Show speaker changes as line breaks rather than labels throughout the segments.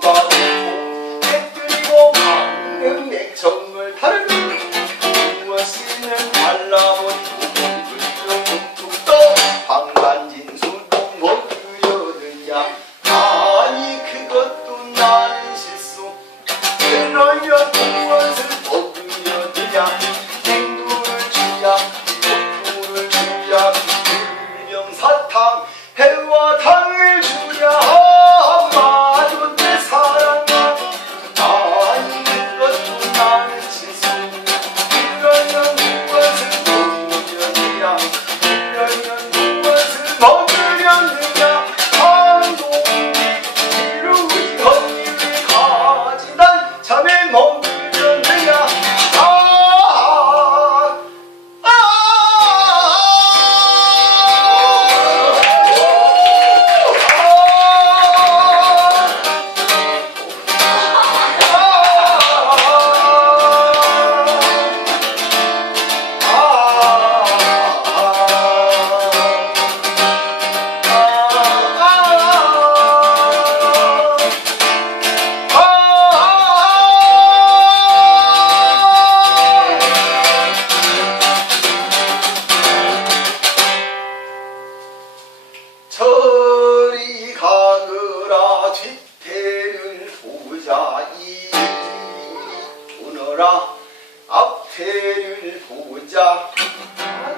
뽑아놓고 들고, 방금 액정을 다르고 무엇을 발라버리고 물론 퉁퉁도 방반진수도 뭐 그려느냐 아니 그것도 나는 실수 그러면 무엇을 더 그려느냐 냉도를 주야 폭풍을 주야 불명사탕 보라 앞에를 보자.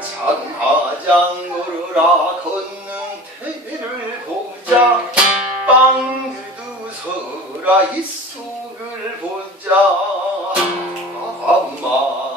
장하장 걸어라 아, 건능태를 보자. 빵두두 서라 이 속을 보자. 아마